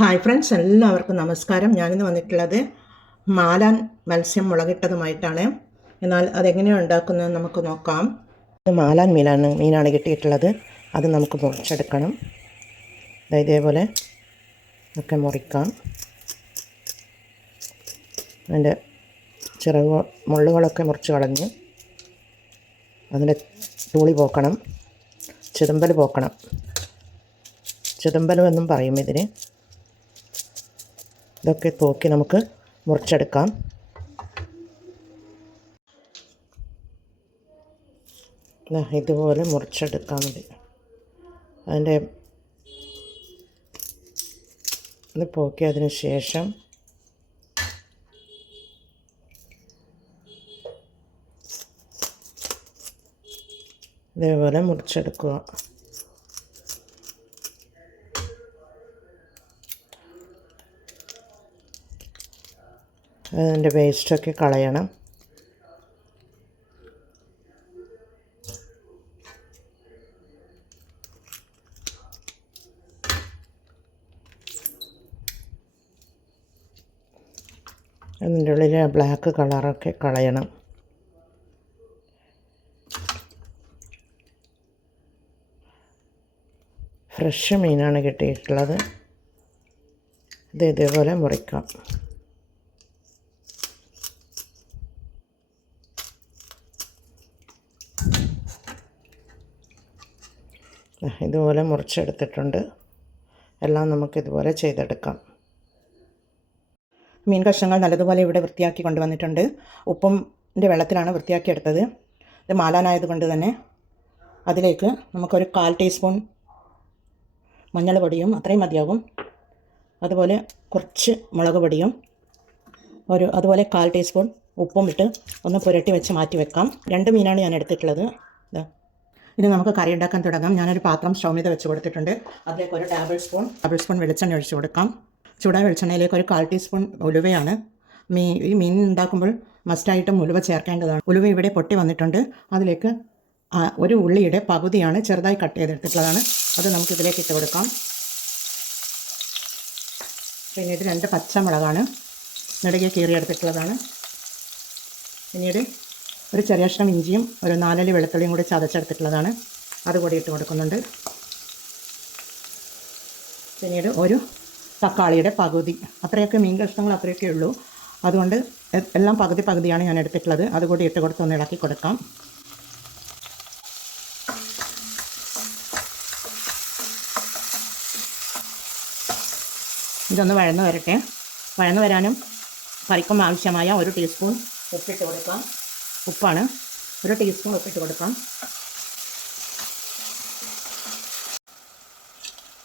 Hi friends, എല്ലാവർക്കും നമസ്കാരം. ഞാനിന്ന് വന്നിട്ടുള്ളത് മാലാൻ മത്സ്യം മുളകിട്ടതുമായിട്ടാണ്. എന്നാൽ അതെങ്ങനെയാണ് ഉണ്ടാക്കുന്നത് നമുക്ക് നോക്കാം. ഇത് മാലാൻ മീനാണ് കിട്ടിയിട്ടുള്ളത്. അത് നമുക്ക് മുറിച്ചെടുക്കണം. ഇതേപോലെ ഒക്കെ മുറിക്കാം. അതിൻ്റെ മുള്ളുകളൊക്കെ മുറിച്ച് കളഞ്ഞ് അതിൻ്റെ തൂളി പോക്കണം, ചിതമ്പൽ പോക്കണം. ചിതമ്പൽ എന്നും പറയും ഇതിന്. ഇതൊക്കെ പോക്കി നമുക്ക് മുറിച്ചെടുക്കാം. ഇതുപോലെ മുറിച്ചെടുക്കാൻ മതി. അതിൻ്റെ ഇത് പോക്കിയതിന് ശേഷം ഇതേപോലെ മുറിച്ചെടുക്കുക. അതിൻ്റെ വേസ്റ്റൊക്കെ കളയണം. അതിൻ്റെ ഉള്ളിൽ ബ്ലാക്ക് കളറൊക്കെ കളയണം. ഫ്രഷ് മീനാണ് കിട്ടിയിട്ടുള്ളത്. ഇതേപോലെ മുറിക്കാം. ഇതുപോലെ മുറിച്ചെടുത്തിട്ടുണ്ട്. എല്ലാം നമുക്കിതുപോലെ ചെയ്തെടുക്കാം. മീൻ കഷ്ണങ്ങൾ നല്ലതുപോലെ ഇവിടെ വൃത്തിയാക്കി കൊണ്ടുവന്നിട്ടുണ്ട്. ഉപ്പിൻ്റെ വെള്ളത്തിലാണ് വൃത്തിയാക്കിയെടുത്തത്. ഇത് മാലാനായതുകൊണ്ട് തന്നെ അതിലേക്ക് നമുക്കൊരു 1/4 ടീസ്പൂൺ മഞ്ഞൾ പൊടിയും അത്രയും മതിയാകും. അതുപോലെ കുറച്ച് മുളക് പൊടിയും അതുപോലെ 1/4 ടീസ്പൂൺ ഉപ്പും ഇട്ട് ഒന്ന് പുരട്ടി വെച്ച് മാറ്റി വെക്കാം. 2 മീനാണ് ഞാൻ എടുത്തിട്ടുള്ളത്. ഇനി നമുക്ക് കറി ഉണ്ടാക്കാൻ തുടങ്ങാം. ഞാനൊരു പാത്രം സ്റ്റൗ మీద വെച്ച് കൊടുത്തിട്ടുണ്ട്. അതിലേക്ക് ഒരു ടേബിൾ സ്പൂൺ വെളിച്ചെണ്ണ ഒഴിച്ച് കൊടുക്കാം. ചൂടായ വെളിച്ചെണ്ണയിലേക്ക് ഒരു 1/4 ടീസ്പൂൺ ഉലുവയാണ്. ഈ മീൻ ഉണ്ടാക്കുമ്പോൾ മസ്റ്റായിട്ടും ഉലുവ ചേർക്കേണ്ടതാണ്. ഉലുവ ഇവിടെ പൊട്ടി വന്നിട്ടുണ്ട്. അതിലേക്ക് ഒരു ഉള്ളിയുടെ പകുതിയാണ് ചെറുതായി കട്ട് ചെയ്തെടുത്തിട്ടുള്ളതാണ്. അത് നമുക്കിതിലേക്ക് ഇട്ട് കൊടുക്കാം. പിന്നീട് 2 പച്ചമുളകാണ് നെടുകെ കീറിയെടുത്തിട്ടുള്ളതാണ്. പിന്നീട് ഒരു ചെറിയ കഷ്ണം ഇഞ്ചിയും ഒരു 4 അല്ലി വെളുത്തുള്ളിയും കൂടി ചതച്ചെടുത്തിട്ടുള്ളതാണ്. അതുകൂടി ഇട്ട് കൊടുക്കുന്നുണ്ട്. പിന്നീട് ഒരു തക്കാളിയുടെ പകുതി, അത്രയൊക്കെ മീൻ കഷ്ണങ്ങൾ അത്രയൊക്കെ ഉള്ളൂ. അതുകൊണ്ട് എല്ലാം പകുതിയാണ് ഞാൻ എടുത്തിട്ടുള്ളത്. അതുകൂടി ഇട്ട് കൊടുത്ത് ഒന്ന് ഇളക്കി കൊടുക്കാം. ഇതൊന്ന് വഴന്ന് വരട്ടെ. വഴന്ന് വരാനും കറിക്കും ആവശ്യമായ 1 ടീസ്പൂൺ ഉപ്പിട്ട് കൊടുക്കാം. ഉപ്പാണ്, 1 ടീസ്പൂൺ ഉപ്പിട്ട് കൊടുക്കാം.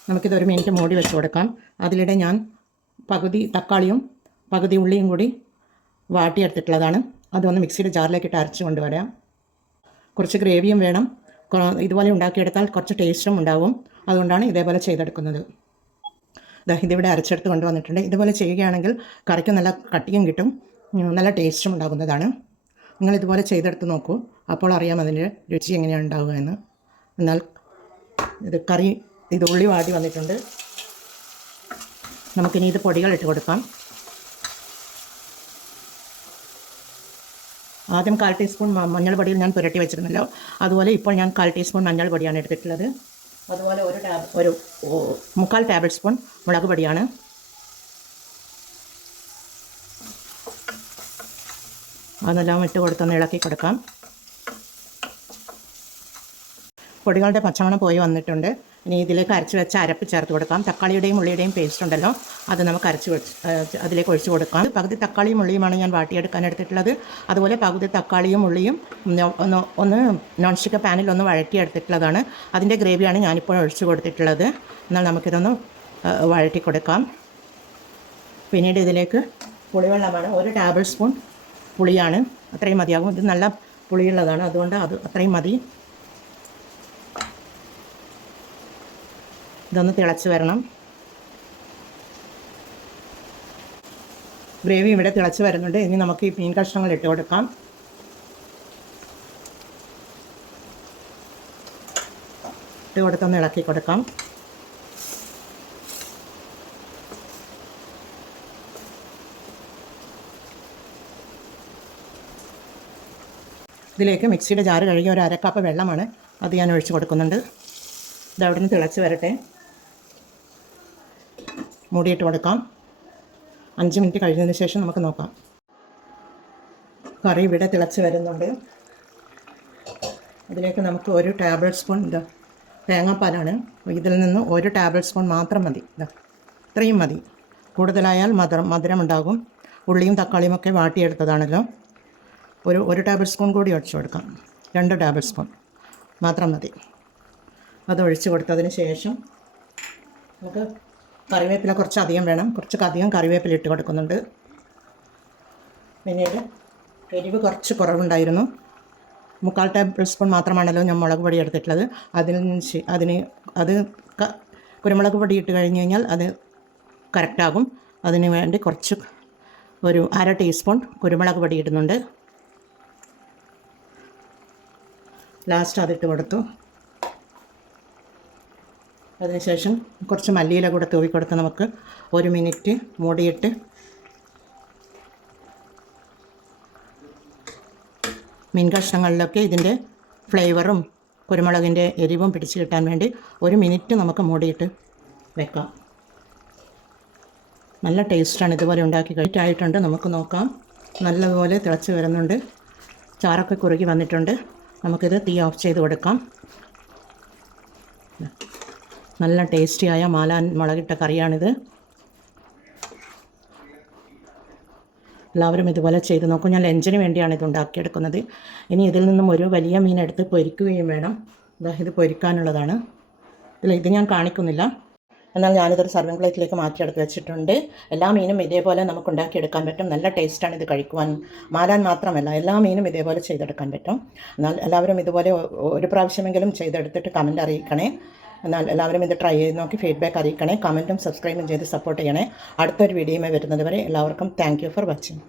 നമുക്കിത് 1 മിനിറ്റ് മൂടി വെച്ച് കൊടുക്കാം. അതിലിടെ ഞാൻ പകുതി തക്കാളിയും പകുതി ഉള്ളിയും കൂടി വാട്ടിയെടുത്തിട്ടുള്ളതാണ്. അതൊന്ന് മിക്സിയുടെ ജാറിലേക്ക് ഇട്ട് അരച്ച് കൊണ്ടുവരാം. കുറച്ച് ഗ്രേവിയും വേണം. ഇതുപോലെ ഉണ്ടാക്കിയെടുത്താൽ കുറച്ച് ടേസ്റ്റും ഉണ്ടാവും. അതുകൊണ്ടാണ് ഇതേപോലെ ചെയ്തെടുക്കുന്നത്. ഇതിവിടെ അരച്ചെടുത്ത് കൊണ്ടുവന്നിട്ടുണ്ട്. ഇതുപോലെ ചെയ്യുകയാണെങ്കിൽ കറിക്ക് നല്ല കട്ടിയും കിട്ടും, നല്ല ടേസ്റ്റും ഉണ്ടാകുന്നതാണ്. നിങ്ങൾ ഇതുപോലെ ചെയ്തെടുത്ത് നോക്കൂ. അപ്പോൾ അറിയാം അതിൻ്റെ രുചി എങ്ങനെയാണ് ഉണ്ടാവുക എന്ന്. എന്നാൽ ഇത് ഉള്ളി വാടി വന്നിട്ടുണ്ട്. നമുക്കിനി ഇത് പൊടികൾ ഇട്ട് കൊടുക്കാം. ആദ്യം 1/4 ടീസ്പൂൺ മഞ്ഞൾ പൊടിയിൽ ഞാൻ പുരട്ടി വെച്ചിരുന്നല്ലോ. അതുപോലെ ഇപ്പോൾ ഞാൻ 1/4 ടീസ്പൂൺ മഞ്ഞൾ പൊടിയാണ് എടുത്തിട്ടുള്ളത്. അതുപോലെ ഒരു 3/4 ടേബിൾ സ്പൂൺ മുളക് പൊടിയാണ്. അതെല്ലാം ഇട്ട് കൊടുത്തൊന്ന് ഇളക്കി കൊടുക്കാം. പൊടികളുടെ പച്ചമണം പോയി വന്നിട്ടുണ്ട്. ഇനി ഇതിലേക്ക് അരച്ച് വെച്ച അരപ്പ് ചേർത്ത് കൊടുക്കാം. തക്കാളിയുടെയും ഉള്ളിയുടെയും പേസ്റ്റ് ഉണ്ടല്ലോ, അത് നമുക്ക് അതിലേക്ക് ഒഴിച്ച് കൊടുക്കാം. പകുതി തക്കാളിയും ഉള്ളിയുമാണ് ഞാൻ വാട്ടിയെടുക്കാൻ എടുത്തിട്ടുള്ളത്. അതുപോലെ പകുതി തക്കാളിയും ഉള്ളിയും ഒന്ന് നോൺ സ്റ്റിക്ക് പാനിൽ ഒന്ന് വഴറ്റിയെടുത്തിട്ടുള്ളതാണ്. അതിൻ്റെ ഗ്രേവിയാണ് ഞാനിപ്പോൾ ഒഴിച്ച് കൊടുത്തിട്ടുള്ളത്. എന്നാൽ നമുക്കിതൊന്ന് വഴറ്റി കൊടുക്കാം. പിന്നീട് ഇതിലേക്ക് പുളിവെള്ളമാണ്. 1 ടേബിൾ സ്പൂൺ പുളിയാണ്, അത്രയും മതിയാകും. ഇത് നല്ല പുളിയുള്ളതാണ്, അതുകൊണ്ട് അത്രയും മതി. ഇതൊന്ന് തിളച്ച് വരണം. ഗ്രേവി ഇവിടെ തിളച്ച് വരുന്നുണ്ട്. ഇനി നമുക്ക് ഈ മീൻ കഷ്ണങ്ങൾ ഇട്ട് കൊടുക്കാം. ഇട്ട് കൊടുത്തൊന്ന് ഇളക്കി കൊടുക്കാം. ഇതിലേക്ക് മിക്സിയുടെ ജാറ് കഴുകി ഒരു അരക്കപ്പ് വെള്ളമാണ് അത് ഞാൻ ഒഴിച്ച് കൊടുക്കുന്നുണ്ട്. ഇത് അവിടെ നിന്ന് തിളച്ച് വരട്ടെ. മൂടിയിട്ട് കൊടുക്കാം. 5 മിനിറ്റ് കഴിഞ്ഞതിന് ശേഷം നമുക്ക് നോക്കാം. കറി ഇവിടെ തിളച്ച് വരുന്നുണ്ട്. അതിലേക്ക് നമുക്ക് 1 ടേബിൾ സ്പൂൺ തേങ്ങാപ്പാലാണ്. ഇതിൽ നിന്ന് 1 ടേബിൾ സ്പൂൺ മാത്രം മതി. ഇത്രയും മതി. കൂടുതലായാൽ മധുരമുണ്ടാകും. ഉള്ളിയും തക്കാളിയും ഒക്കെ വാട്ടിയെടുത്തതാണല്ലോ. ഒരു ടേബിൾ സ്പൂൺ കൂടി ഒഴിച്ച് കൊടുക്കാം. 2 ടേബിൾ സ്പൂൺ മാത്രം മതി. അത് ഒഴിച്ച് കൊടുത്തതിന് ശേഷം നമുക്ക് കറിവേപ്പില കുറച്ചധികം വേണം. കുറച്ചധികം കറിവേപ്പില ഇട്ട് കൊടുക്കുന്നുണ്ട്. പിന്നീട് എരിവ് കുറച്ച് കുറവുണ്ടായിരുന്നു. 3/4 ടേബിൾ സ്പൂൺ മാത്രമാണല്ലോ ഞാൻ മുളക് പൊടി എടുത്തിട്ടുള്ളത്. അത് കുരുമുളക് പൊടി ഇട്ട് കഴിഞ്ഞ് കഴിഞ്ഞാൽ അത് കറക്റ്റാകും. അതിന് വേണ്ടി കുറച്ച് ഒരു 1/2 ടീസ്പൂൺ കുരുമുളക് പൊടി ഇടുന്നുണ്ട്. ലാസ്റ്റ് അതിട്ട് കൊടുത്തു. അതിനുശേഷം കുറച്ച് മല്ലിയില കൂടെ തൂവി കൊടുത്ത് നമുക്ക് 1 മിനിറ്റ് മൂടിയിട്ട് മീൻ കഷ്ണങ്ങളിലൊക്കെ ഇതിൻ്റെ ഫ്ലേവറും കുരുമുളകിൻ്റെ എരിവും പിടിച്ച് കിട്ടാൻ വേണ്ടി 1 മിനിറ്റ് നമുക്ക് മൂടിയിട്ട് വെക്കാം. നല്ല ടേസ്റ്റാണ്. ഇതുപോലെ ഉണ്ടാക്കി കഴിച്ചായിട്ടുണ്ട്. നമുക്ക് നോക്കാം. നല്ലതുപോലെ തിളച്ച് വരുന്നുണ്ട്. ചാറൊക്കെ കുറുകി വന്നിട്ടുണ്ട്. നമുക്കിത് തീ ഓഫ് ചെയ്ത് കൊടുക്കാം. നല്ല ടേസ്റ്റിയായ മാലാൻ മുളകിട്ട കറിയാണിത്. എല്ലാവരും ഇതുപോലെ ചെയ്ത് നോക്കും. ഞാൻ ലഞ്ചിന് വേണ്ടിയാണ് ഇത് ഉണ്ടാക്കിയെടുക്കുന്നത്. ഇനി ഇതിൽ നിന്നും ഒരു വലിയ മീൻ എടുത്ത് പൊരിക്കുകയും വേണം. ഇത് പൊരിക്കാനുള്ളതാണ്. ഇത് ഞാൻ കാണിക്കുന്നില്ല. എന്നാൽ ഞാനിതൊരു സർവിംഗ് പ്ലേറ്റിലേക്ക് മാറ്റിയെടുത്ത് വെച്ചിട്ടുണ്ട്. എല്ലാ മീനും ഇതേപോലെ നമുക്ക് ഉണ്ടാക്കിയെടുക്കാൻ പറ്റും. നല്ല ടേസ്റ്റാണ് ഇത് കഴിക്കുവാൻ. മാലാൻ മാത്രമല്ല, എല്ലാ മീനും ഇതേപോലെ ചെയ്തെടുക്കാൻ പറ്റും. എന്നാൽ എല്ലാവരും ഇതുപോലെ ഒരു പ്രാവശ്യമെങ്കിലും ചെയ്തെടുത്തിട്ട് കമൻറ്റ് അറിയിക്കണേ. എന്നാൽ എല്ലാവരും ഇത് ട്രൈ ചെയ്ത് നോക്കി ഫീഡ്ബാക്ക് അറിയിക്കണേ. കമൻറ്റും സബ്സ്ക്രൈബും ചെയ്ത് സപ്പോർട്ട് ചെയ്യണേ. അടുത്തൊരു വീഡിയോയുമായി വരുന്നത് വരെ എല്ലാവർക്കും താങ്ക് യു ഫോർ വാച്ചിങ്.